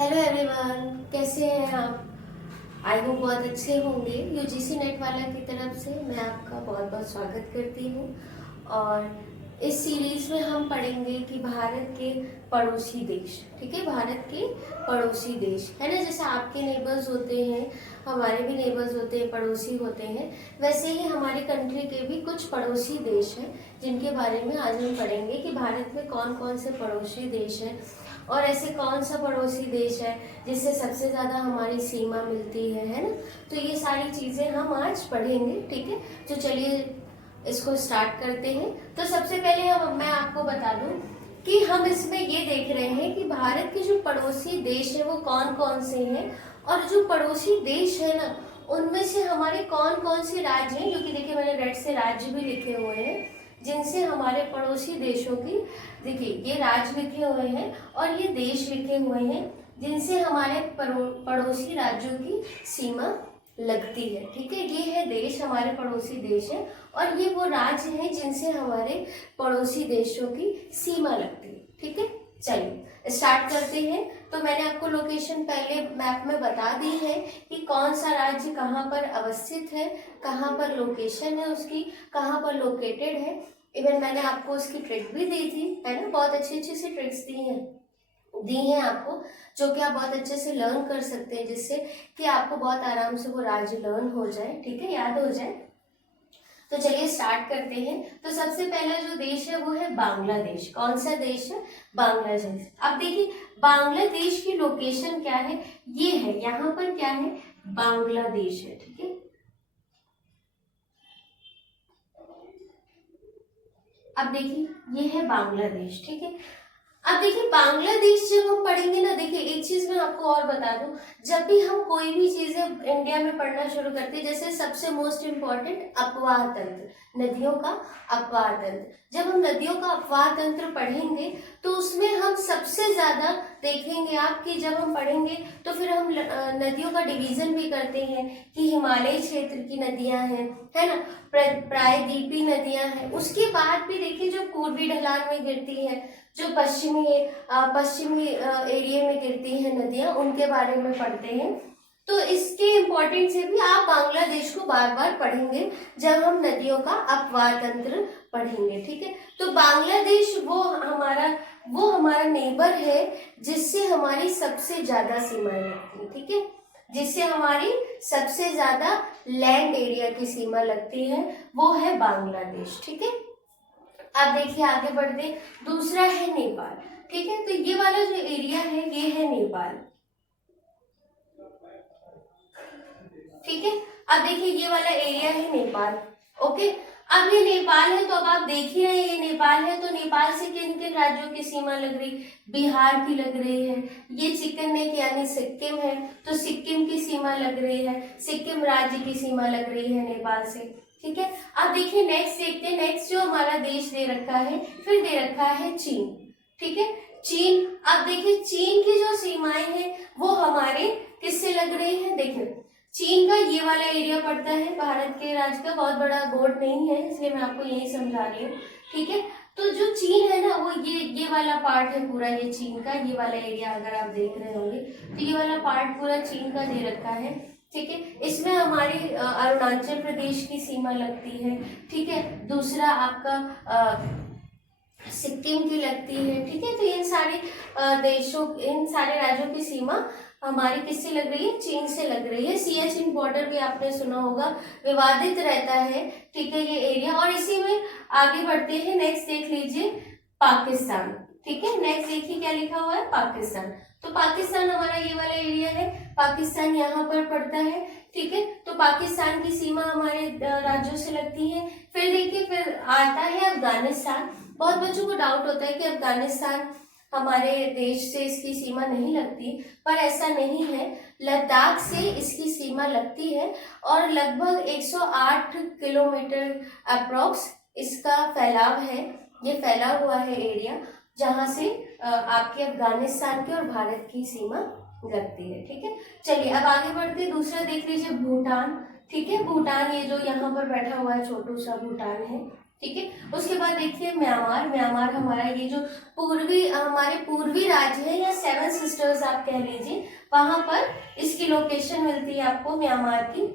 Hello everyone, कैसे हैं आप। आई होप बहुत अच्छे होंगे। यूजीसी नेट वाला की तरफ से मैं आपका बहुत बहुत स्वागत करती हूँ। और इस सीरीज में हम पढ़ेंगे कि भारत के पड़ोसी देश, ठीक है, भारत के पड़ोसी देश है ना। जैसे आपके नेबर्स होते हैं, हमारे भी नेबर्स होते हैं, पड़ोसी होते हैं, वैसे ही हमारी कंट्री के भी कुछ पड़ोसी देश हैं जिनके बारे में आज हम पढ़ेंगे कि भारत में कौन कौन से पड़ोसी देश हैं और ऐसे कौन सा पड़ोसी देश है जिससे सबसे ज़्यादा हमारी सीमा मिलती है ना। तो ये सारी चीज़ें हम आज पढ़ेंगे, ठीक है। तो चलिए इसको स्टार्ट करते हैं। तो सबसे पहले मैं आपको बता दूं कि हम इसमें ये देख रहे हैं कि भारत के जो पड़ोसी देश है वो कौन कौन से हैं, और जो पड़ोसी देश है ना उनमें से हमारे कौन कौन से राज्य हैं, क्योंकि देखिए मैंने रेड से राज्य भी लिखे हुए हैं जिनसे हमारे पड़ोसी देशों की, देखिए ये राज्य लिखे हुए हैं और ये देश लिखे हुए हैं जिनसे हमारे पड़ोसी राज्यों की सीमा लगती है, ठीक है। ये है देश, हमारे पड़ोसी देश है, और ये वो राज्य हैं जिनसे हमारे पड़ोसी देशों की सीमा लगती है, ठीक है। चलिए स्टार्ट करते हैं। तो मैंने आपको लोकेशन पहले मैप में बता दी है कि कौन सा राज्य कहाँ पर अवस्थित है, कहाँ पर लोकेशन है उसकी, कहाँ पर लोकेटेड है। इवन मैंने आपको उसकी ट्रिक भी दी थी, है ना, बहुत अच्छी अच्छी सी ट्रिक्स दी हैं आपको, जो कि आप बहुत अच्छे से लर्न कर सकते हैं, जिससे कि आपको बहुत आराम से वो राज्य लर्न हो जाए, ठीक है, याद हो जाए। तो चलिए स्टार्ट करते हैं। तो सबसे पहला जो देश है वो है बांग्लादेश। कौन सा देश है? बांग्लादेश। अब देखिए बांग्लादेश की लोकेशन क्या है, ये है, यहाँ पर क्या है, बांग्लादेश है, ठीक है। अब देखिए ये है बांग्लादेश, ठीक है। अब देखिए बांग्लादेश जब हम पढ़ेंगे ना, देखिए एक चीज मैं आपको और बता दूं, जब भी हम कोई भी चीजें इंडिया में पढ़ना शुरू करते हैं, जैसे सबसे मोस्ट इम्पोर्टेंट अपवाह तंत्र, नदियों का अपवाह तंत्र, जब हम नदियों का अपवाह तंत्र पढ़ेंगे तो उसमें हम सबसे ज्यादा देखेंगे आप कि जब हम पढ़ेंगे तो फिर हम नदियों का डिवीजन भी करते हैं कि हिमालय क्षेत्र की नदियां हैं, है ना, प्रायद्वीपीय नदियां हैं, उसके बाद भी देखिए जो पूर्वी ढलान में गिरती है, जो पश्चिमी एरिया में गिरती हैं नदियां, उनके बारे में पढ़ते हैं। तो इसके इम्पोर्टेंट से भी आप बांग्लादेश को बार बार पढ़ेंगे जब हम नदियों का अपवाह तंत्र पढ़ेंगे, ठीक है। तो बांग्लादेश वो हमारा नेबर है जिससे हमारी सबसे ज्यादा सीमाएं लगती है, ठीक है, जिससे हमारी सबसे ज्यादा लैंड एरिया की सीमा लगती है, वो है बांग्लादेश, ठीक है। अब देखिए आगे बढ़ते, दूसरा है नेपाल, ठीक है। तो ये वाला जो एरिया है ये है नेपाल, ठीक है। अब देखिए ये वाला एरिया है नेपाल, ओके। अब ये नेपाल है, तो अब आप देख ही रहे हैं ये नेपाल है, तो नेपाल से किन किन राज्यों की सीमा लग रही, बिहार की लग रही है, ये चिकन नेक यानी सिक्किम है, तो सिक्किम की सीमा लग रही है, सिक्किम राज्य की सीमा लग रही है नेपाल से, ठीक है। अब देखिए नेक्स्ट देखते हैं, नेक्स्ट जो हमारा देश दे रखा है, फिर दे रखा है चीन, ठीक है, चीन। अब देखिए चीन की जो सीमाएं हैं वो हमारे किससे लग रही है, देखिए चीन का ये वाला एरिया पड़ता है भारत के राज्य का, बहुत बड़ा बोर्ड नहीं है इसलिए मैं आपको यही समझा रही हूँ, ठीक है। तो जो चीन है ना वो ये वाला पार्ट है पूरा, ये चीन का ये वाला एरिया अगर आप देख रहे होंगे तो ये वाला पार्ट पूरा चीन का दे रखा है, ठीक है। इसमें हमारी अरुणाचल प्रदेश की सीमा लगती है, ठीक है। दूसरा आपका सिक्किम की लगती है, ठीक है। तो इन सारे देशों, इन सारे राज्यों की सीमा हमारी किससे लग रही है, चीन से लग रही है। सियाचिन बॉर्डर भी आपने सुना होगा, विवादित रहता है, ठीक है, ये एरिया। और इसी में आगे बढ़ते हैं, नेक्स्ट देख लीजिए पाकिस्तान, ठीक है। नेक्स्ट देखिए क्या लिखा हुआ है, पाकिस्तान। तो पाकिस्तान हमारा ये वाला एरिया है, पाकिस्तान यहाँ पर पड़ता है, ठीक है। तो पाकिस्तान की सीमा हमारे राज्यों से लगती है। फिर देखिए फिर आता है अफगानिस्तान। बहुत बच्चों को डाउट होता है कि अफगानिस्तान हमारे देश से इसकी सीमा नहीं लगती, पर ऐसा नहीं है, लद्दाख से इसकी सीमा लगती है और लगभग 108 किलोमीटर अप्रोक्स इसका फैलाव है, ये फैला हुआ है एरिया जहां से आपके अफगानिस्तान की और भारत की सीमा लगती है, ठीक है। चलिए अब आगे बढ़ते, दूसरा देख लीजिए भूटान, ठीक है। भूटान ये जो यहाँ पर बैठा हुआ है छोटू सा भूटान है, ठीक है। उसके बाद देखिए म्यांमार। म्यांमार हमारा ये जो हमारे पूर्वी राज्य है या 7 सिस्टर्स आप कह लीजिए, वहां पर इसकी लोकेशन मिलती है आपको म्यांमार की।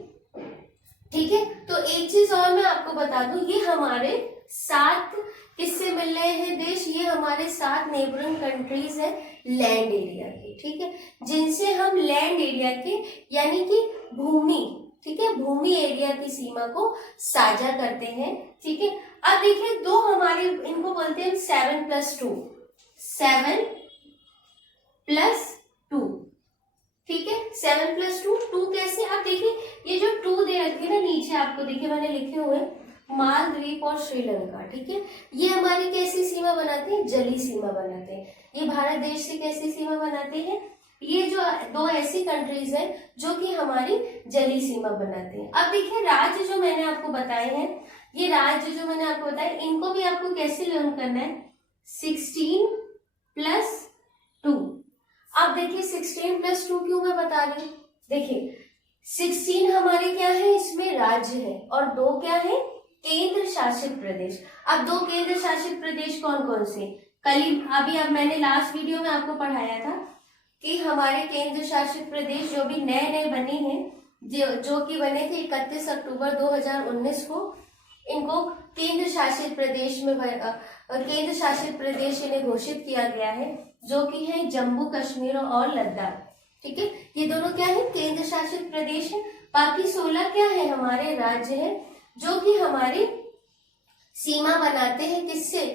ठीक है। तो एक चीज और मैं आपको बता दूं, ये हमारे 7 किससे मिल रहे हैं देश, ये हमारे 7 नेबरिंग कंट्रीज है लैंड एरिया की। ठीक है, जिनसे हम लैंड एरिया के यानी कि भूमि, ठीक है, भूमि एरिया की सीमा को साझा करते हैं। ठीक है। अब देखिए दो हमारे, इनको बोलते हैं 7+2, 7+2। ठीक है, 7+2, 2 कैसे, अब देखिए ये जो 2 दे रखे ना नीचे, आपको देखिए मैंने लिखे हुए मालदीव और श्रीलंका। ठीक है, ये हमारी कैसी सीमा बनाते हैं, जली सीमा बनाते हैं। ये भारत देश से कैसी सीमा बनाते हैं, ये जो 2 ऐसी कंट्रीज हैं जो कि हमारी जली सीमा बनाते हैं। अब देखिए राज्य जो मैंने आपको बताए हैं, ये राज्य जो मैंने आपको बताया, इनको भी आपको कैसे लर्न करना है, 16+2। अब देखिए 16+2 क्यों मैं बता रही हूँ, देखिए 16 हमारे क्या है, इसमें राज्य है, और 2 क्या है, केंद्र शासित प्रदेश। अब 2 केंद्र शासित प्रदेश कौन कौन से, अभी मैंने लास्ट वीडियो में आपको पढ़ाया था कि हमारे केंद्र शासित प्रदेश जो भी नए नए बने हैं, जो कि बने थे 31 अक्टूबर 2019 को, इनको केंद्र शासित प्रदेश में केंद्र शासित प्रदेश इन्हें घोषित किया गया है, जो कि है जम्मू कश्मीर और लद्दाख। ठीक है, ये दोनों क्या है, केंद्र शासित प्रदेश है। बाकी 16 क्या है, हमारे राज्य है, जो कि हमारी सीमा बनाते हैं किससे,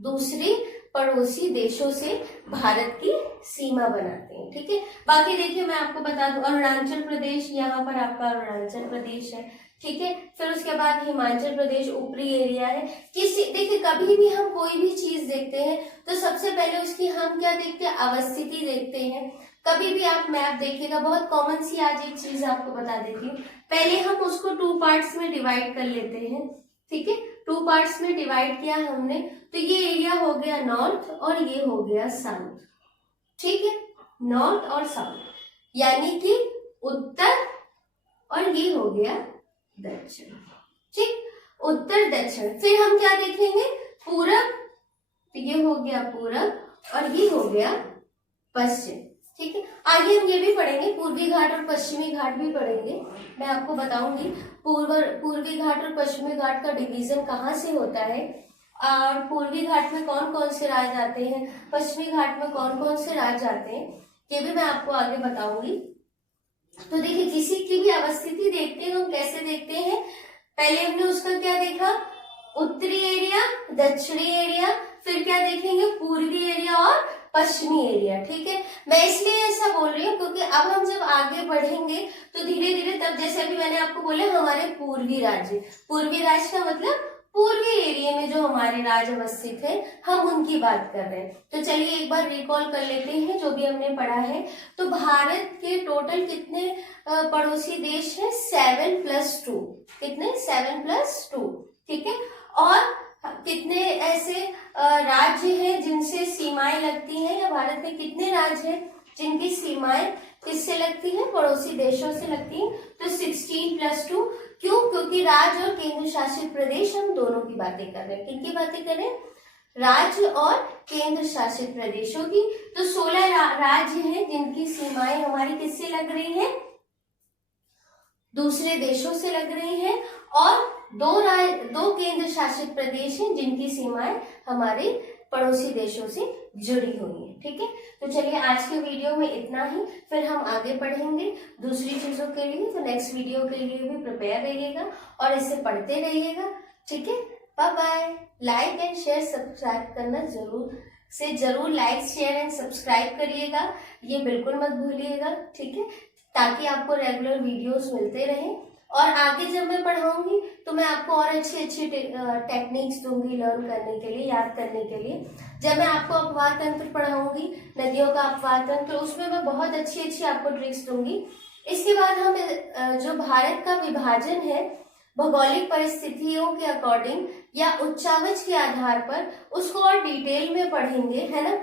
दूसरे पड़ोसी देशों से भारत की सीमा बनाते हैं। ठीक है, बाकी देखिए मैं आपको बता दूं, अरुणाचल प्रदेश, यहाँ पर आपका अरुणाचल प्रदेश है। ठीक है, फिर उसके बाद हिमाचल प्रदेश ऊपरी एरिया है। देखिए कभी भी हम कोई भी चीज देखते हैं तो सबसे पहले उसकी हम क्या देखते हैं, अवस्थिति देखते हैं। कभी भी आप मैप देखिएगा, बहुत कॉमन सी आज एक चीज आपको बता देती हूँ, पहले हम उसको 2 पार्ट्स में डिवाइड कर लेते हैं। ठीक है, 2 पार्ट्स में डिवाइड किया हमने, तो ये एरिया हो गया नॉर्थ और ये हो गया साउथ। ठीक है, नॉर्थ और साउथ यानी कि उत्तर, और ये हो गया दक्षिण। ठीक, उत्तर दक्षिण। फिर हम क्या देखेंगे, पूरब, तो ये हो गया पूरब और ये हो गया पश्चिम। ठीक है, आगे हम ये भी पढ़ेंगे, पूर्वी घाट और पश्चिमी घाट भी पढ़ेंगे, मैं आपको बताऊंगी पूर्वी घाट और पश्चिमी घाट का डिवीजन कहाँ से होता है, और पूर्वी घाट में कौन कौन से राज्य आते हैं, पश्चिमी घाट में कौन कौन से राज्य आते हैं, ये भी मैं आपको आगे बताऊंगी। तो देखिए किसी की भी अवस्थिति देखते हैं हम कैसे देखते हैं, पहले हमने उसका क्या देखा, उत्तरी एरिया, दक्षिणी एरिया, फिर क्या देखेंगे, पूर्वी एरिया और पश्चिमी एरिया। ठीक है, मैं इसलिए ऐसा बोल रही हूँ क्योंकि अब हम जब आगे बढ़ेंगे तो धीरे धीरे, तब जैसे अभी मैंने आपको बोला हमारे पूर्वी राज्य का मतलब पूर्वी एरिया में जो हमारे राज्य अवस्थित है, हम उनकी बात कर रहे हैं। तो चलिए एक बार रिकॉल कर लेते हैं जो भी हमने पढ़ा है। तो भारत के टोटल कितने पड़ोसी देश है, 7+2, कितने, 7+2। ठीक है, और कितने ऐसे राज्य हैं जिनसे सीमाएं लगती हैं, या भारत में कितने राज्य हैं जिनकी सीमाएं किससे लगती हैं, पड़ोसी देशों से लगती हैं, तो 16+2। क्यों, क्योंकि राज्य और केंद्र शासित प्रदेश हम दोनों की बातें कर रहे हैं। किनकी बातें कर रहे हैं, राज्य और केंद्र शासित प्रदेशों की। तो 16 राज्य हैं जिनकी सीमाएं हमारी किससे लग रही हैं, दूसरे देशों से लग रही हैं, और 2 केंद्र शासित प्रदेश हैं जिनकी सीमाएं हमारे पड़ोसी देशों से जुड़ी हुई है। ठीक है, तो चलिए आज के वीडियो में इतना ही, फिर हम आगे बढ़ेंगे दूसरी चीजों के लिए। तो नेक्स्ट वीडियो के लिए भी प्रिपेयर रहिएगा और इसे पढ़ते रहिएगा। ठीक है, bye bye. Like and share subscribe करना जरूर लाइक शेयर एंड सब्सक्राइब करिएगा, ये बिल्कुल मत भूलिएगा। ठीक है, ताकि आपको रेगुलर वीडियोस मिलते रहें, और आगे जब मैं पढ़ाऊंगी तो मैं आपको और अच्छी टेक्निक्स दूंगी लर्न करने के लिए, याद करने के लिए। जब मैं आपको अपवाद तंत्र पढ़ाऊंगी, नदियों का अपवाद तंत्र, उसमें मैं बहुत अच्छी आपको ट्रिक्स दूंगी। इसके बाद हम जो भारत का विभाजन है भौगोलिक परिस्थितियों के अकॉर्डिंग या उच्चावच के आधार पर, उसको और डिटेल में पढ़ेंगे, है ना।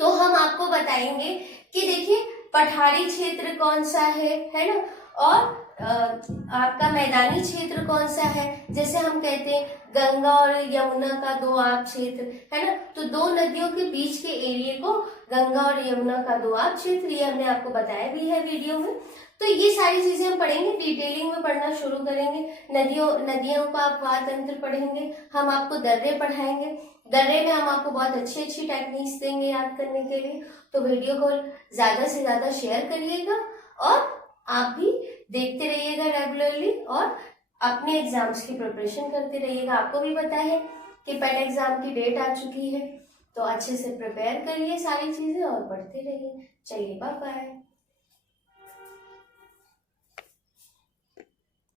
तो हम आपको बताएंगे कि देखिए पठारी क्षेत्र कौन सा है ना, और आपका मैदानी क्षेत्र कौन सा है, जैसे हम कहते हैं गंगा और यमुना का दोआब क्षेत्र है ना, तो दो नदियों के बीच के एरिया को गंगा और यमुना का दोआब क्षेत्र, ये हमने आपको बताया भी है वीडियो में। तो ये सारी चीजें हम पढ़ेंगे, डिटेलिंग में पढ़ना शुरू करेंगे। नदियों का अपवाह तंत्र पढ़ेंगे, हम आपको दर्रे पढ़ाएंगे, दर्रे में हम आपको बहुत अच्छी अच्छी टेक्निक्स देंगे याद करने के लिए। तो वीडियो को ज्यादा से ज्यादा शेयर करिएगा और आप भी देखते रहिएगा रेगुलरली और अपने एग्जाम्स की प्रिपरेशन करते रहिएगा। आपको भी पता है कि पेट एग्जाम की डेट आ चुकी है, तो अच्छे से प्रिपेयर करिए सारी चीजें और पढ़ते रहिए। चलिए बाय बाय।